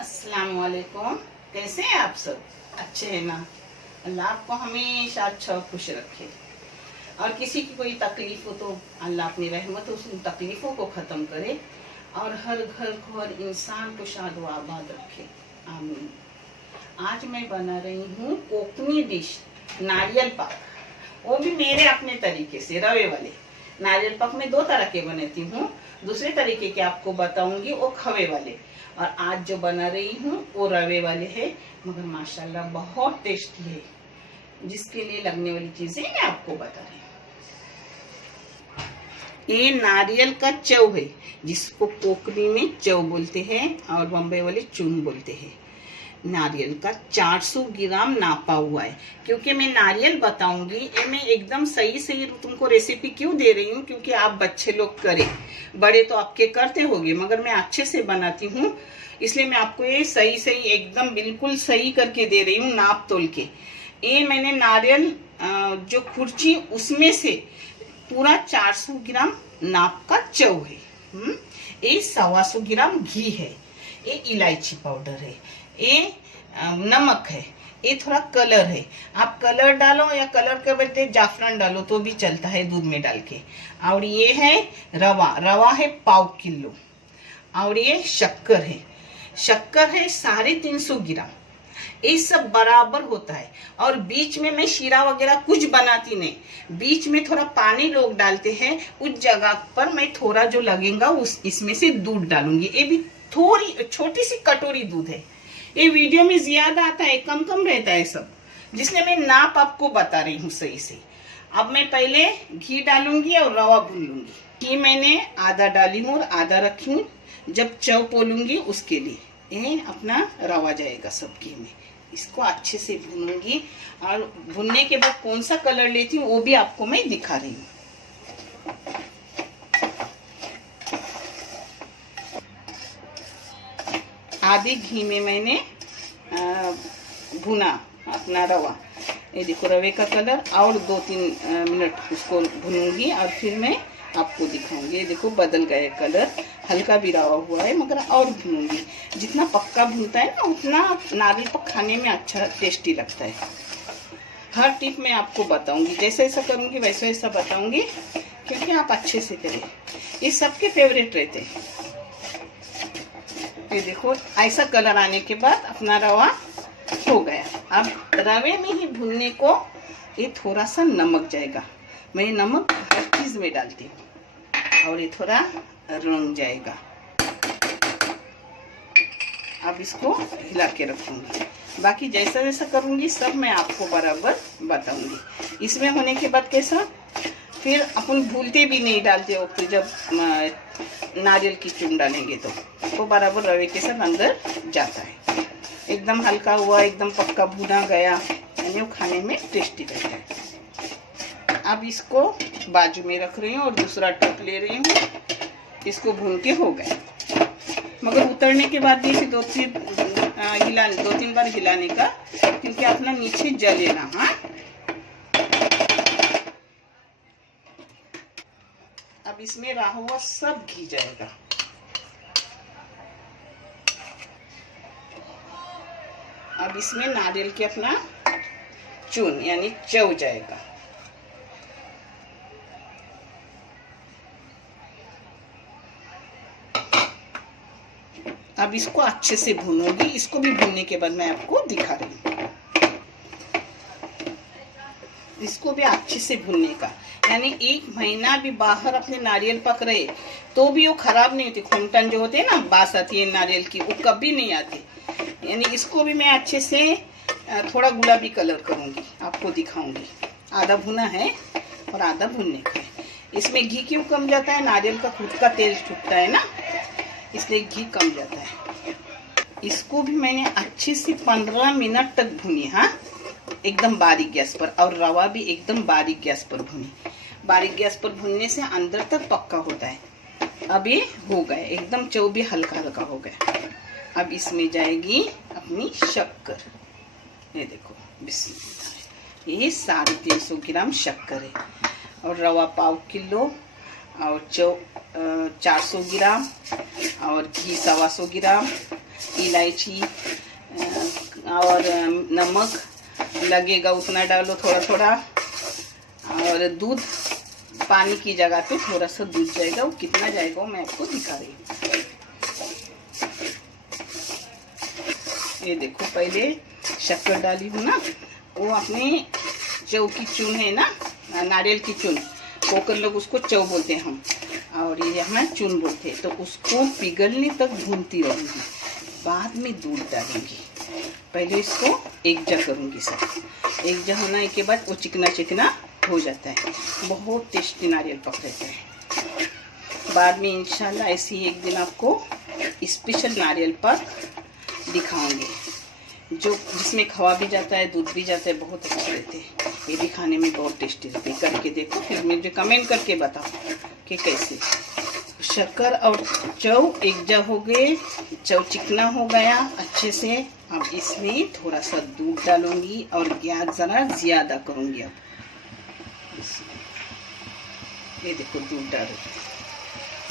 अस्सलाम वालेकुम। कैसे हैं आप सब? अच्छे हैं ना? अल्लाह आपको हमेशा अच्छा और खुश रखे। और किसी की कोई तकलीफ हो तो अल्लाह अपनी रहमत उस तकलीफों को ख़त्म करे और हर घर को, हर इंसान को शाद व आबाद रखे। आमीन। आज मैं बना रही हूँ कोकनी डिश, नारियल पाक। वो भी मेरे अपने तरीके से, रवे वाले। नारियल पाक में दो तरह के बनाती हूँ, दूसरे तरीके के आपको बताऊंगी, वो खवे वाले। और आज जो बना रही हूँ वो रवे वाले है, मगर माशाल्लाह बहुत टेस्टी है। जिसके लिए लगने वाली चीजें मैं आपको बता रही हूँ। ये नारियल का चव है, जिसको कोकनी में चव बोलते हैं और बम्बई वाले चून बोलते हैं। नारियल का 400 ग्राम नापा हुआ है। क्योंकि मैं नारियल बताऊंगी, ये मैं एकदम सही सही तुमको रेसिपी क्यों दे रही हूँ, क्योंकि आप बच्चे लोग करें, बड़े तो आपके करते होंगे, मगर मैं अच्छे से बनाती हूँ, इसलिए मैं आपको ये सही सही एकदम बिल्कुल सही करके दे रही हूँ, नाप तोल के। ये मैंने नारियल जो खुर्ची उसमें से पूरा 400 ग्राम नाप का चव है। ये 125 ग्राम घी है। ये इलायची पाउडर है। ये नमक है। ये थोड़ा कलर है, आप कलर डालो या कलर के बदले जाफरान डालो तो भी चलता है दूध में डाल के। और ये है रवा, रवा है 1/4 किलो। और ये शक्कर है, शक्कर है 350 ग्राम। ये सब बराबर होता है। और बीच में मैं शीरा वगैरह कुछ बनाती नहीं, बीच में थोड़ा पानी लोग डालते हैं, उस जगह पर मैं थोड़ा जो लगेगा उस इसमें से दूध डालूंगी। ये भी थोड़ी छोटी सी कटोरी दूध है। ये वीडियो में ज्यादा आता है, कम कम रहता है सब, जिसने मैं नाप आपको बता रही हूँ सही से। अब मैं पहले घी डालूंगी और रवा भून लूंगी। घी मैंने आधा डाली हूँ और आधा रखी हूँ, जब चव पोलूंगी उसके लिए। ये अपना रवा जाएगा सब घी में। इसको अच्छे से भूनूंगी और भूनने के बाद कौन सा कलर लेती हूँ वो भी आपको मैं दिखा रही हूँ। आधे घी में मैंने भुना अपना रवा। ये देखो रवे का कलर, और 2-3 मिनट उसको भूनूंगी और फिर मैं आपको दिखाऊंगी। ये देखो बदल गया कलर, हल्का भी रवा हुआ है, मगर और भूनूंगी। जितना पक्का भूनता है ना उतना नारियल पाक खाने में अच्छा टेस्टी लगता है। हर टिप मैं आपको बताऊंगी, जैसे ऐसा करूंगी वैसे वैसा बताऊंगी, क्योंकि आप अच्छे से करें। ये सबके फेवरेट रहते हैं। ये देखो ऐसा कलर आने के बाद अपना रवा हो गया। अब रवे में ही भूनने को ये थोड़ा सा नमक जाएगा। मैं नमक हर चीज में डालती हूँ और ये थोड़ा रंग जाएगा। अब इसको हिला के रखूंगी। बाकी जैसा जैसा करूंगी सब मैं आपको बराबर बताऊंगी। इसमें होने के बाद कैसा, फिर अपन भूलते भी नहीं डालते वक्त, जब नारियल की चून डालेंगे तो वो बराबर रवे के साथ अंदर जाता है। एकदम हल्का हुआ, एकदम पक्का भुना गया, यानी वो खाने में टेस्टी रहता है। अब इसको बाजू में रख रही हूँ और दूसरा टप ले रही हूँ। इसको भून के हो गया, मगर उतरने के बाद भी इसे 2-3 बार हिलाने का, क्योंकि अपना नीचे जले ना। हाँ, अब इसमें रहा हुआ सब घी जाएगा। अब इसमें नारियल के अपना चून यानी चव जाएगा। अब इसको अच्छे से भूनूंगी। इसको भी भूनने के बाद मैं आपको दिखा रही हूँ। इसको भी अच्छे से भूनने का, यानी 1 महीना भी बाहर अपने नारियल पक रहे तो भी वो खराब नहीं होती। खोमटन जो होते हैं ना, बास आती है नारियल की, वो कभी नहीं आती। यानी इसको भी मैं अच्छे से थोड़ा गुलाबी कलर करूंगी, आपको दिखाऊंगी। आधा भुना है और आधा भुनने का है। इसमें घी क्यों कम जाता है, नारियल का खुद का तेल छूटता है ना, इसलिए घी कम जाता है। इसको भी मैंने अच्छे से 15 मिनट तक भुनी। हाँ, एकदम बारीक गैस पर, और रवा भी एकदम बारीक गैस पर भुनी। बारीक गैस पर भुनने से अंदर तक पक्का होता है। अब ये हो गया, एकदम चव भी हल्का हल्का हो गया। अब इसमें जाएगी अपनी शक्कर। ये देखो, बिस्मिल्लाह। ये 350 ग्राम शक्कर है और रवा 1/4 किलो और 400 ग्राम और घी 125 ग्राम इलायची और नमक लगेगा उतना डालो, थोड़ा थोड़ा। और दूध, पानी की जगह पे थोड़ा सा दूध जाएगा, वो कितना जाएगा वो मैं आपको दिखा रही हूँ। ये देखो, पहले शक्कर डाली हूँ ना, वो अपने चौ की चून है ना, नारियल की चून, कोकर लोग उसको चौ बोलते हैं हम, और ये हमें चून बोलते हैं। तो उसको पिघलने तक भूनती रहूँगी, बाद में दूध डालूंगी। पहले इसको एक जग करूँगी सब। एक जग होने के बाद वो चिकना चिकना हो जाता है, बहुत टेस्टी नारियल पक रहता है। बाद में इंशाल्लाह ऐसे ही एक दिन आपको स्पेशल नारियल पक दिखाऊंगी, जो जिसमें खवा भी जाता है, दूध भी जाता है, बहुत अच्छे रहते हैं। ये भी खाने में बहुत टेस्टी रहते हैं। करके देखो, फिर मुझे कमेंट करके बताओ कि कैसे। शक्कर और चौ एक जग हो गए, चौ चिकना हो गया अच्छे से। अब इसमें थोड़ा सा दूध डालूंगी और गैस ज़रा ज़्यादा करूँगी। अब ये देखो, दूध डालो,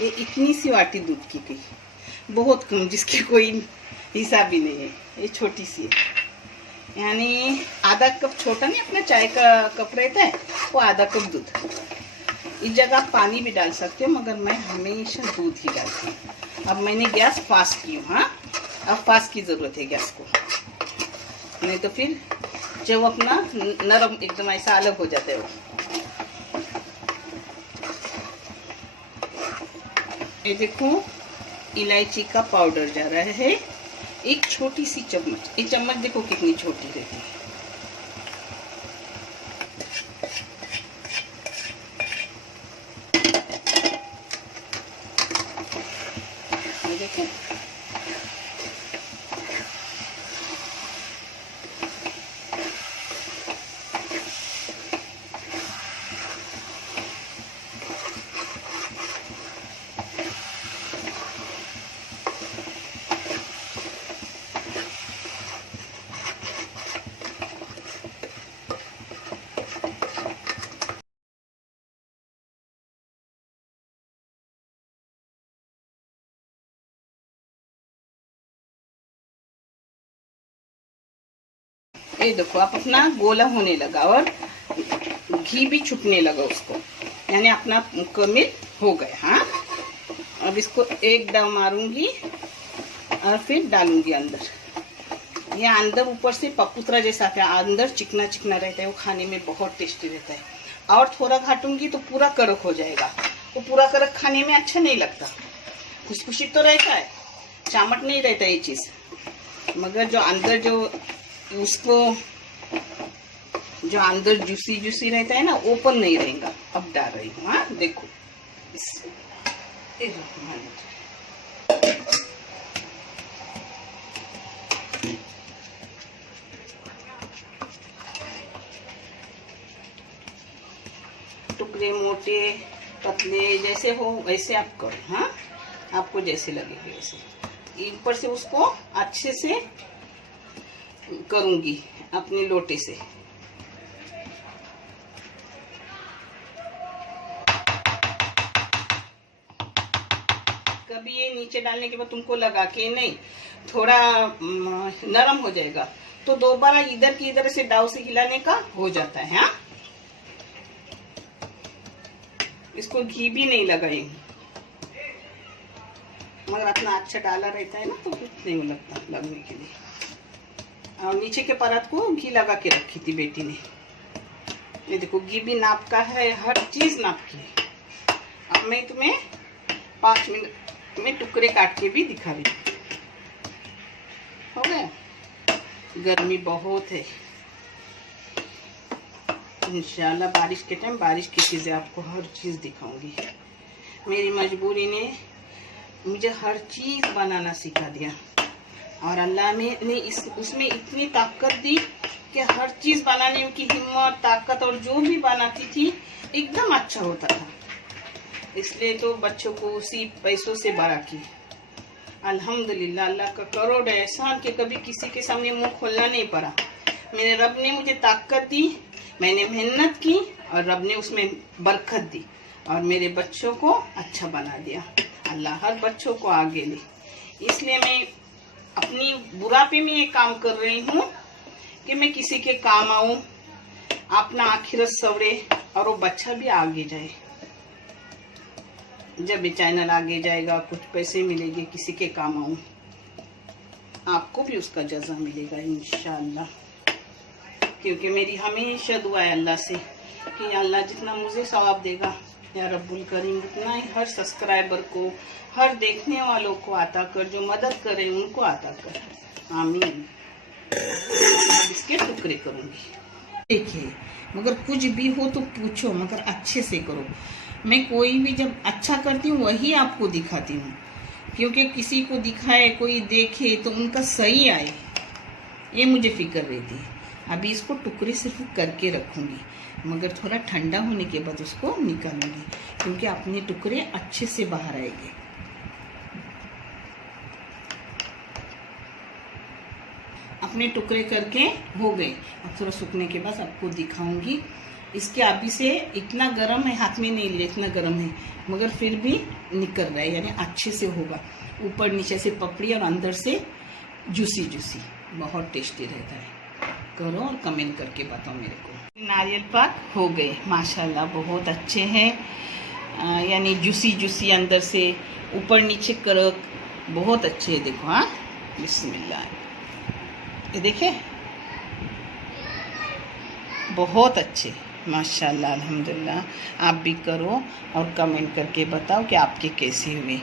ये इतनी सी वाटी दूध की गई, बहुत कम, जिसकी कोई हिसाब भी नहीं है। ये छोटी सी है, यानी आधा कप, छोटा नहीं अपना चाय का कप रहता है, वो आधा कप दूध। इस जगह आप पानी भी डाल सकते हो, मगर मैं हमेशा दूध ही डालती हूँ। अब मैंने गैस फास्ट की हूँ। हाँ, अब फास्ट की ज़रूरत है गैस को, नहीं तो फिर जब अपना नरम एकदम ऐसा अलग हो जाता है वो। ये देखो, इलायची का पाउडर जा रहा है, एक छोटी सी चम्मच। ये चम्मच देखो कितनी छोटी रहती है। देखो, ये देखो, आप अपना गोला होने लगा और घी भी छुपने लगा उसको, यानी अपना मुकम्मल हो गया। हाँ, अब इसको एक दाव मारूंगी और फिर डालूंगी अंदर। ये अंदर ऊपर से पपुत्रा जैसा है, अंदर चिकना चिकना रहता है, वो खाने में बहुत टेस्टी रहता है। और थोड़ा घाटूंगी तो पूरा कड़क हो जाएगा, वो पूरा कड़क खाने में अच्छा नहीं लगता। खुशखुशी तो रहता है, चामट नहीं रहता ये चीज़, मगर जो अंदर जो उसको जो अंदर जूसी जूसी रहता है ना, ओपन नहीं रहेगा। अब डाल रही हूँ। हाँ, देखो, टुकड़े मोटे पतले जैसे हो वैसे आप करो। हाँ, आपको जैसे लगे वैसे। ऊपर से उसको अच्छे से करूंगी अपने लोटे से। कभी ये नीचे डालने के बाद तुमको लगा कि नहीं, थोड़ा नरम हो जाएगा, तो दोबारा इधर की इधर से डाव से हिलाने का हो जाता है। हाँ, इसको घी भी नहीं लगाएंगे, मगर अपना अच्छा डाला रहता है ना, तो कुछ नहीं लगता लगने के लिए। और नीचे के परत को घी लगा के रखी थी बेटी ने। ये देखो, घी भी नाप का है, हर चीज नाप की है। अब मैं तुम्हें 5 मिनट में टुकड़े काट के भी दिखा रही हूँ। हो गया, गर्मी बहुत है। इंशाल्लाह बारिश के टाइम बारिश की चीजें आपको हर चीज दिखाऊंगी। मेरी मजबूरी ने मुझे हर चीज बनाना सिखा दिया, और अल्लाह ने उसमें इतनी ताकत दी कि हर चीज बनाने की हिम्मत, ताकत, और जो भी बनाती थी एकदम अच्छा होता था। इसलिए तो बच्चों को उसी पैसों से बड़ा की। अल्हम्दुलिल्लाह, अल्लाह का करोड़ एहसान कि कभी किसी के सामने मुंह खोलना नहीं पड़ा। मेरे रब ने मुझे ताकत दी, मैंने मेहनत की, और रब ने उसमें बरकत दी, और मेरे बच्चों को अच्छा बना दिया। अल्लाह हर बच्चों को आगे ले। इसलिए मैं बुढ़ापे में ये काम कर रही हूँ कि मैं किसी के काम आऊं, अपना आखिरत सवरे और वो बच्चा भी आगे जाए। जब ये चैनल आगे जाएगा, कुछ पैसे मिलेंगे, किसी के काम आऊं, आपको भी उसका जज़ा मिलेगा इंशाअल्लाह। क्योंकि मेरी हमेशा दुआ है अल्लाह से कि अल्लाह जितना मुझे सवाब देगा या रब्बुल करीम उतना ही हर सब्सक्राइबर को, हर देखने वालों को अता कर, जो मदद करे उनको अता कर, आमीन। अब इसके टुकड़े करूँगी। देखिए, मगर कुछ भी हो तो पूछो, मगर अच्छे से करो। मैं कोई भी जब अच्छा करती हूँ वही आपको दिखाती हूँ, क्योंकि किसी को दिखाए, कोई देखे तो उनका सही आए, ये मुझे फिक्र रहती है। अभी इसको टुकड़े सिर्फ करके रखूँगी, मगर थोड़ा ठंडा होने के बाद उसको निकालूंगी, क्योंकि अपने टुकड़े अच्छे से बाहर आएंगे। अपने टुकड़े करके हो गए। अब थोड़ा सूखने के बाद आपको दिखाऊंगी। इसके अभी से इतना गर्म है, हाथ में नहीं लिया, इतना गर्म है, मगर फिर भी निकल रहा है, यानी अच्छे से होगा। ऊपर नीचे से पपड़ी और अंदर से जूसी जूसी, बहुत टेस्टी रहता है। करो और कमेंट करके बताओ मेरे को। नारियल पाक हो गए माशाल्लाह, बहुत अच्छे हैं, यानी जूसी जूसी, अंदर से ऊपर नीचे करक, बहुत अच्छे है। देखो, हाँ, बिस्मिल्लाह, ये देखे, बहुत अच्छे माशाल्लाह, अल्हम्दुलिल्लाह। आप भी करो और कमेंट करके बताओ कि आपके कैसे हुए।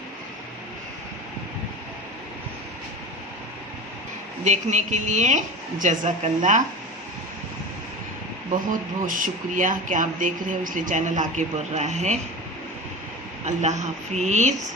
देखने के लिए जज़ाकल्लाह, बहुत बहुत शुक्रिया कि आप देख रहे हो, इसलिए चैनल आगे बढ़ रहा है। अल्लाह हाफिज़।